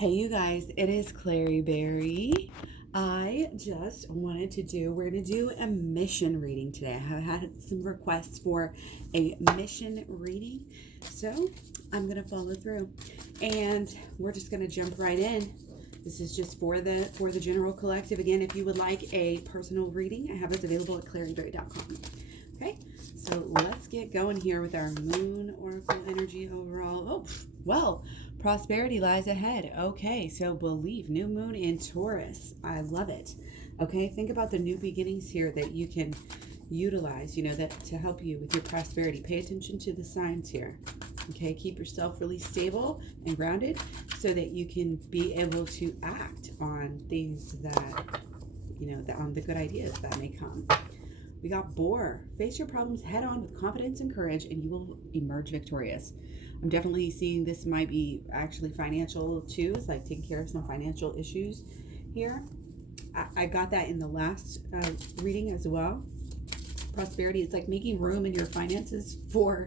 Hey, you guys, it is KlaireeBerry. I just wanted to we're going to do a mission reading today. I have had some requests for a mission reading, so I'm going to follow through. And we're just going to jump right in. This is just for the general collective. Again, if you would like a personal reading, I have it available at KlaireeBerry.com. Okay, so let's get going here with our moon oracle energy overall. Oh, well, prosperity lies ahead. Okay, so believe, new moon in Taurus. I love it. Okay, think about the new beginnings here that you can utilize, that to help you with your prosperity. Pay attention to the signs here. Okay, keep yourself really stable and grounded so that you can be able to act on things that, on the good ideas that may come. We got Boar. Face your problems head on with confidence and courage, and you will emerge victorious. I'm definitely seeing this might be actually financial too. It's like taking care of some financial issues here. I got that in the last reading as well. Prosperity, it's like making room in your finances for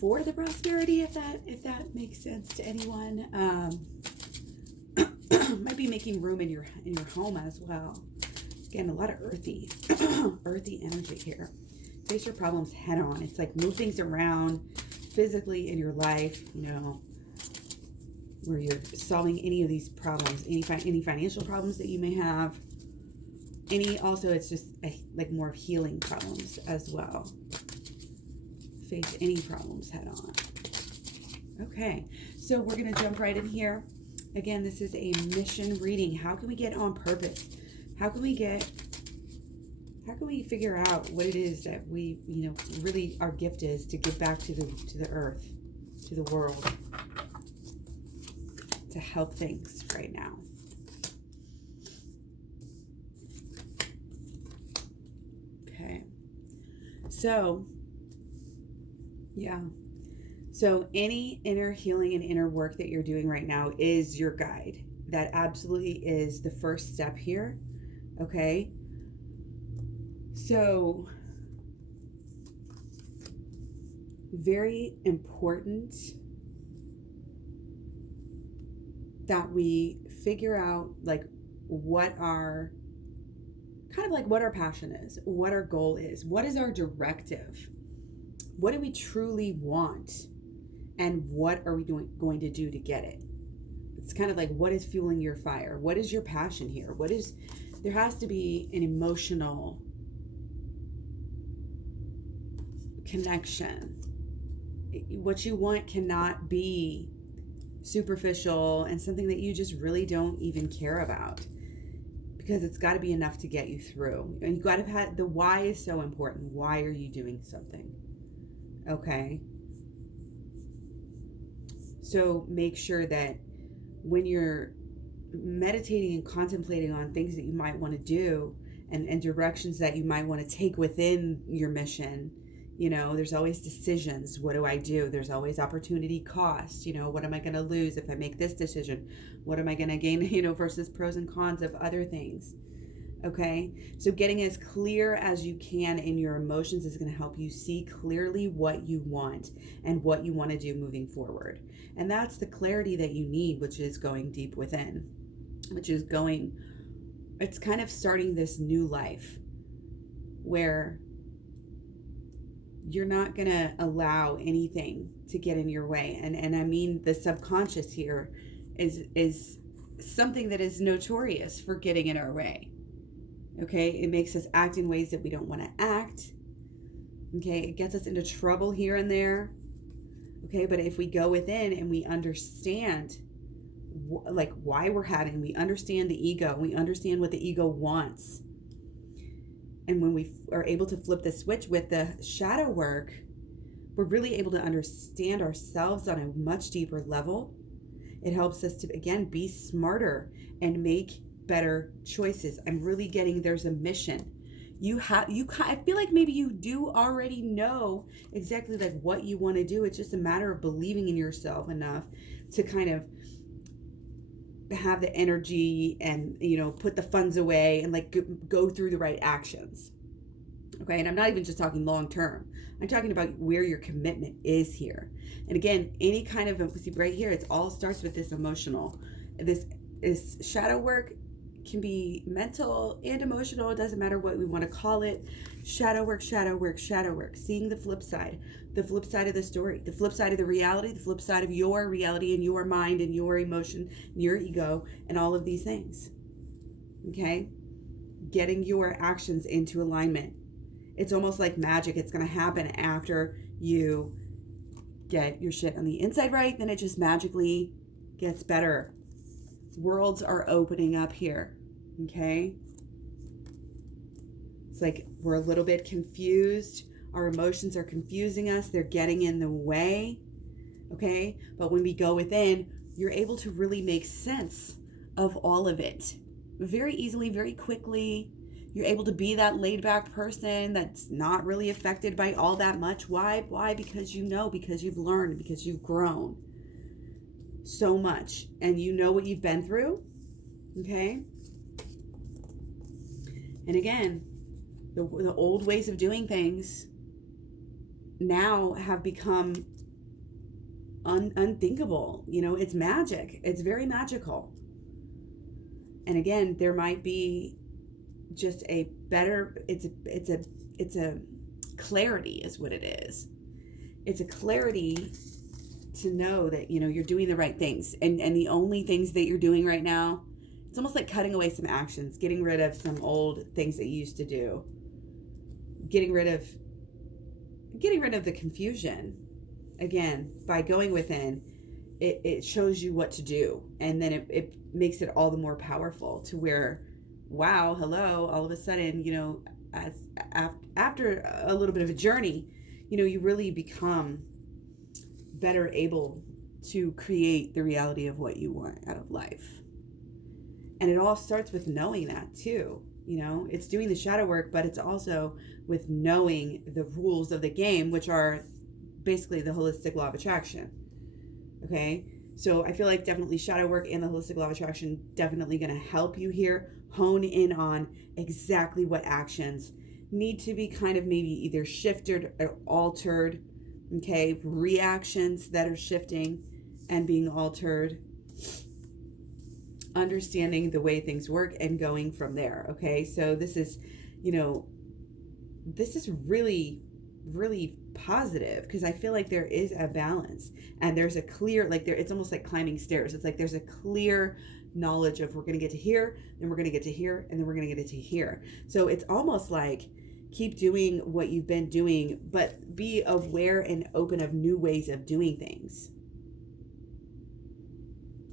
the prosperity, if that makes sense to anyone. Might be making room in your home as well. Again, a lot of earthy energy here. Face your problems head on. It's like move things around physically in your life, where you're solving any of these problems, any financial problems that you may have. Also, it's just like more of healing problems as well. Face any problems head on. Okay, so we're going to jump right in here. Again, this is a mission reading. How can we get on purpose? How can we figure out what it is that we, really our gift is to give back to the earth, to the world, to help things right now? Okay. So, yeah. So any inner healing and inner work that you're doing right now is your guide. That absolutely is the first step here. Okay, so very important that we figure out what our passion is, what our goal is, what is our directive, what do we truly want, and what are we going to do to get it. It's kind of like, what is fueling your fire? What is your passion here? There has to be an emotional connection. What you want cannot be superficial and something that you just really don't even care about, because it's got to be enough to get you through. And you got to have the why is so important. Why are you doing something? Okay. So make sure that when you're meditating and contemplating on things that you might want to do and directions that you might want to take within your mission, there's always decisions. What do I do? There's always opportunity cost. What am I going to lose if I make this decision? What am I going to gain, versus pros and cons of other things. Okay, so getting as clear as you can in your emotions is going to help you see clearly what you want and what you want to do moving forward. And that's the clarity that you need, which is going deep within, it's kind of starting this new life where you're not going to allow anything to get in your way. And I mean, the subconscious here is something that is notorious for getting in our way. Okay, it makes us act in ways that we don't want to act. Okay, it gets us into trouble here and there. Okay, but if we go within and we understand why we understand the ego, we understand what the ego wants. And when we are able to flip the switch with the shadow work, we're really able to understand ourselves on a much deeper level. It helps us to, again, be smarter and make better choices. I'm really getting there's a mission. I feel like maybe you do already know exactly what you want to do. It's just a matter of believing in yourself enough to kind of have the energy and put the funds away and go through the right actions. Okay, and I'm not even just talking long term. I'm talking about where your commitment is here. And again, any kind of, see right here, it all starts with this emotional. This is shadow work, can be mental and emotional. It doesn't matter what we want to call it. Shadow work, shadow work, shadow work. Seeing the flip side of the story, the flip side of the reality, the flip side of your reality and your mind and your emotion, and your ego, and all of these things. Okay? Getting your actions into alignment. It's almost like magic. It's going to happen after you get your shit on the inside right. Then it just magically gets better. Worlds are opening up here. Okay? It's like we're a little bit confused. Our emotions are confusing us. They're getting in the way. Okay? But when we go within, you're able to really make sense of all of it very easily, very quickly. You're able to be that laid back person that's not really affected by all that much. Why? Because you know, because you've learned, because you've grown so much and you know what you've been through. Okay? And again, the old ways of doing things now have become unthinkable. You know, it's magic. It's very magical. And again, there might be just a better, it's a clarity is what it is. It's a clarity to know that, you know, you're doing the right things. And the only things that you're doing right now, it's almost like cutting away some actions, getting rid of some old things that you used to do, getting rid of the confusion. Again, by going within, it shows you what to do. And then it makes it all the more powerful to where, wow, hello, all of a sudden, you know, after a little bit of a journey, you know, you really become better able to create the reality of what you want out of life. And it all starts with knowing that too. You know, it's doing the shadow work, but it's also with knowing the rules of the game, which are basically the holistic law of attraction. Okay? So I feel like definitely shadow work and the holistic law of attraction definitely going to help you here hone in on exactly what actions need to be kind of maybe either shifted or altered. Okay? Reactions that are shifting and being altered. Understanding the way things work and going from there. Okay? So this is, you know, this is really, really positive because I feel like there is a balance and there's a clear, like there, it's almost like climbing stairs. It's like there's a clear knowledge of we're going to get to here, then we're going to get to here, and then we're going to get to here. So it's almost like keep doing what you've been doing, but be aware and open of new ways of doing things.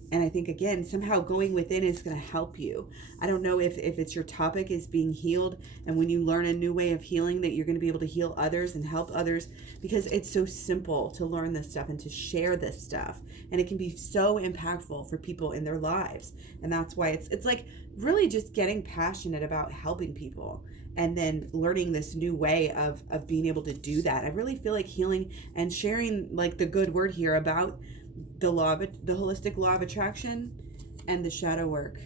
And I think, again, somehow going within is going to help you. I don't know if it's your topic is being healed. And when you learn a new way of healing, that you're going to be able to heal others and help others, because it's so simple to learn this stuff and to share this stuff. And it can be so impactful for people in their lives. And that's why it's like really just getting passionate about helping people and then learning this new way of being able to do that. I really feel like healing and sharing like the good word here about the holistic law of attraction and the shadow work.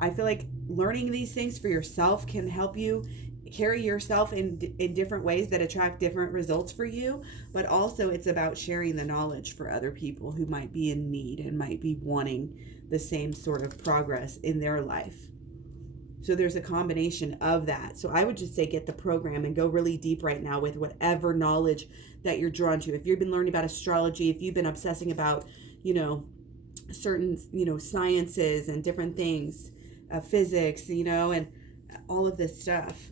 I feel like learning these things for yourself can help you carry yourself in different ways that attract different results for you, but also it's about sharing the knowledge for other people who might be in need and might be wanting the same sort of progress in their life. So there's a combination of that. So I would just say get the program and go really deep right now with whatever knowledge that you're drawn to. If you've been learning about astrology, if you've been obsessing about, you know, certain, you know, sciences and different things, physics, you know, and all of this stuff,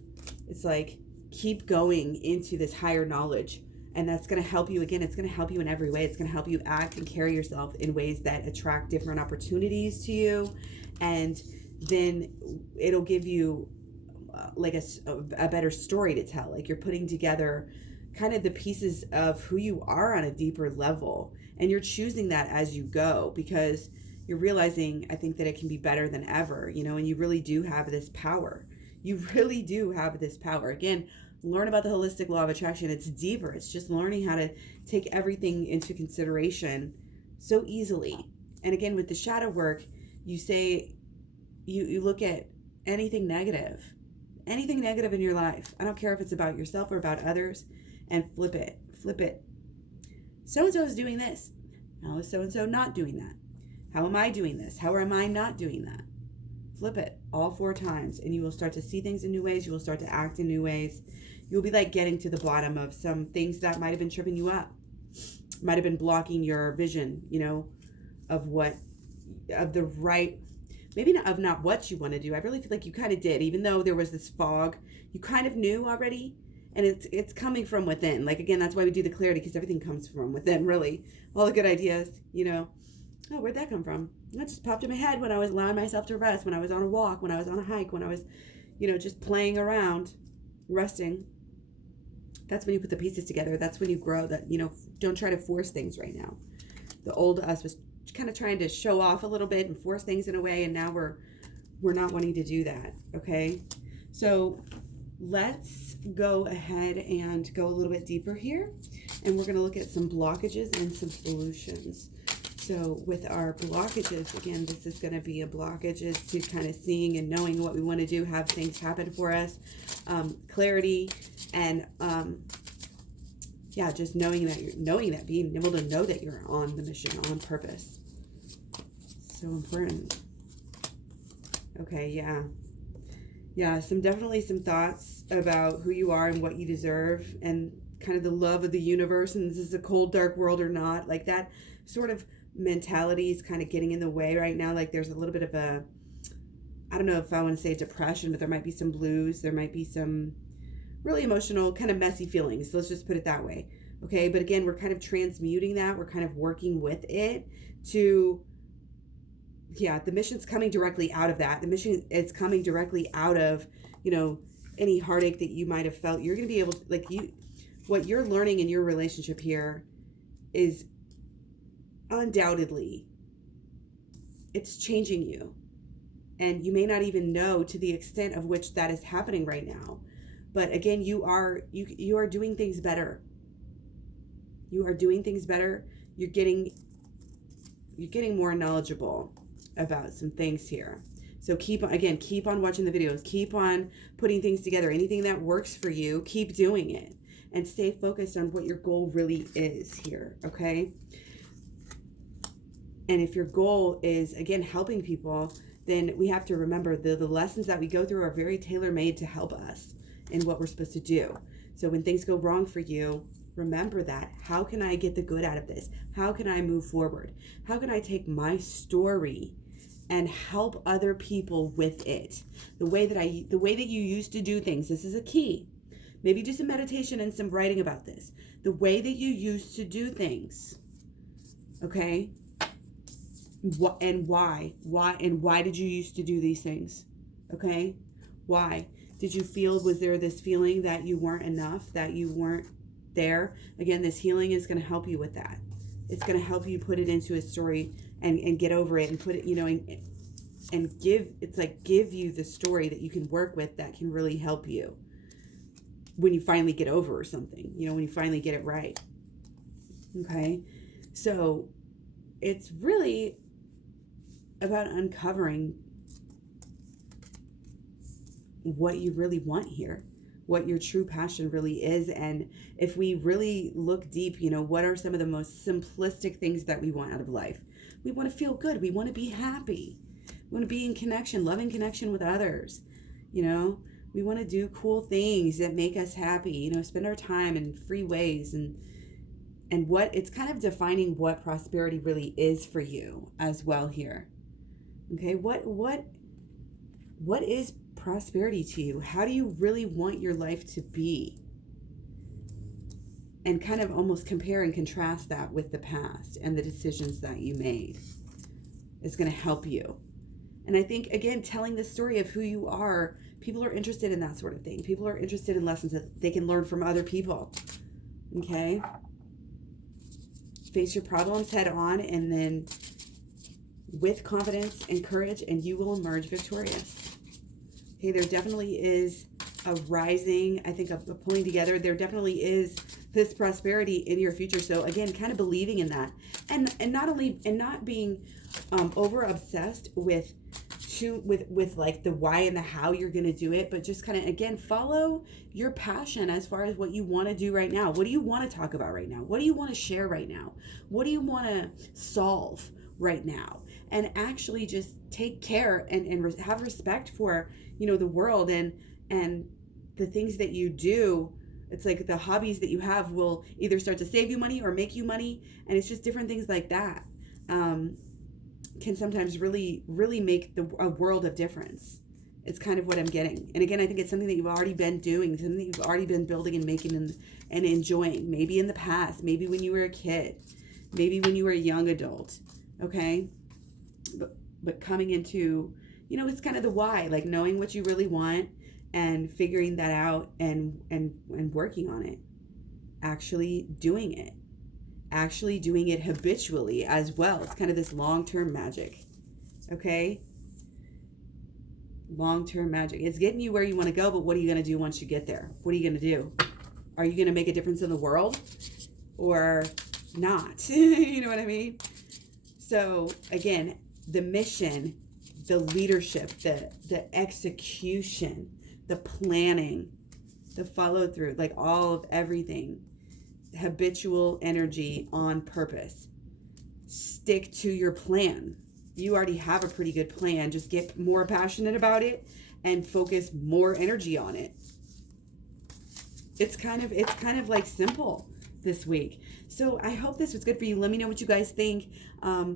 it's like keep going into this higher knowledge. And that's going to help you. Again, it's going to help you in every way. It's going to help you act and carry yourself in ways that attract different opportunities to you. And then it'll give you like a better story to tell. Like you're putting together kind of the pieces of who you are on a deeper level. And you're choosing that as you go because you're realizing, I think, that it can be better than ever, you know, and you really do have this power. You really do have this power. Again, learn about the holistic law of attraction. It's deeper. It's just learning how to take everything into consideration so easily. And again, with the shadow work, you say, you look at anything negative anything negative in your life. I don't care if it's about yourself or about others, and flip it. Flip it. So-and-so is doing this. How is so-and-so not doing that? How am I doing this? How am I not doing that? Flip it all 4 times, and you will start to see things in new ways. You will start to act in new ways. You'll be like getting to the bottom of some things that might have been tripping you up, might have been blocking your vision, of the right, maybe not what you want to do. I really feel like you kind of did, even though there was this fog, you kind of knew already, and it's coming from within. Like, again, that's why we do the clarity, because everything comes from within, really. All the good ideas, oh, where'd that come from? That just popped in my head when I was allowing myself to rest, when I was on a walk, when I was on a hike, when I was, just playing around, resting. That's when you put the pieces together. That's when you grow. That, don't try to force things right now. The old us was kind of trying to show off a little bit and force things in a way, and now we're not wanting to do that. Okay, so let's go ahead and go a little bit deeper here, and we're going to look at some blockages and some solutions. So with our blockages, again, this is going to be a blockages to kind of seeing and knowing what we want to do, have things happen for us, clarity, and just knowing that, being able to know that you're on the mission, on purpose. So important. Okay, yeah, definitely some thoughts about who you are and what you deserve, and kind of the love of the universe, and this is a cold, dark world or not, like that sort of mentality is kind of getting in the way right now. Like, there's a little bit of a, I don't know if I want to say depression, but there might be some blues, there might be some really emotional, kind of messy feelings. Let's just put it that way. Okay, but again, we're kind of transmuting that. We're kind of working with it to, the mission's coming directly out of that. The mission is coming directly out of, any heartache that you might have felt. You're going to be able to, what you're learning in your relationship here is undoubtedly, it's changing you. And you may not even know to the extent of which that is happening right now. But again, you are doing things better. You are doing things better. You're getting more knowledgeable about some things here. So keep on watching the videos. Keep on putting things together. Anything that works for you, keep doing it. And stay focused on what your goal really is here, okay? And if your goal is, again, helping people, then we have to remember the lessons that we go through are very tailor-made to help us in what we're supposed to do. So when things go wrong for you, remember that. How can I get the good out of this? How can I move forward? How can I take my story and help other people with it? The way that you used to do things, this is a key. Maybe do some meditation and some writing about this. The way that you used to do things, okay? And why? And why did you used to do these things? Okay? Why? Did you feel, was there this feeling that you weren't enough, that you weren't there? Again, this healing is going to help you with that. It's going to help you put it into a story and get over it and put it, and give you the story that you can work with that can really help you when you finally get over something, when you finally get it right. Okay? So it's really about uncovering what you really want here, what your true passion really is. And if we really look deep, what are some of the most simplistic things that we want out of life? We want to feel good. We want to be happy. We want to be in connection, loving connection with others. We want to do cool things that make us happy, spend our time in free ways, and what it's kind of defining what prosperity really is for you as well here. Okay, what is prosperity to you? How do you really want your life to be? And kind of almost compare and contrast that with the past and the decisions that you made is going to help you. And I think, again, telling the story of who you are, people are interested in that sort of thing. People are interested in lessons that they can learn from other people. Okay? Face your problems head on, and then with confidence and courage, and you will emerge victorious. Okay, there definitely is a rising, I think, a pulling together. There definitely is this prosperity in your future. So again, kind of believing in that, and not being over obsessed with with like the why and the how you're going to do it, but just kind of, again, follow your passion as far as what you want to do right now. What do you want to talk about right now? What do you want to share right now? What do you want to solve right now? And actually just take care and have respect for, the world and the things that you do. It's like the hobbies that you have will either start to save you money or make you money. And it's just different things like that. Can sometimes really, really make a world of difference. It's kind of what I'm getting. And again, I think it's something that you've already been doing, something that you've already been building and making and enjoying. Maybe in the past, maybe when you were a kid, maybe when you were a young adult, okay? But coming into, it's kind of the why, like knowing what you really want and figuring that out and working on it. Actually doing it habitually as well. It's kind of this long-term magic, okay? Long-term magic. It's getting you where you want to go, but what are you going to do once you get there? What are you going to do? Are you going to make a difference in the world or not? You know what I mean? So again, the mission, the leadership, the execution, the planning, the follow through, like all of everything. Habitual energy on purpose. Stick to your plan. You already have a pretty good plan. Just get more passionate about it and focus more energy on it. It's kind of like simple this week. So I hope this was good for you. Let me know what you guys think.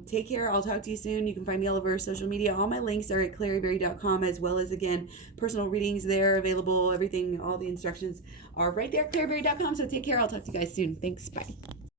Take care. I'll talk to you soon. You can find me all over social media. All my links are at KlaireeBerry.com, as well as, again, personal readings there available. Everything, all the instructions are right there at KlaireeBerry.com. So take care. I'll talk to you guys soon. Thanks. Bye.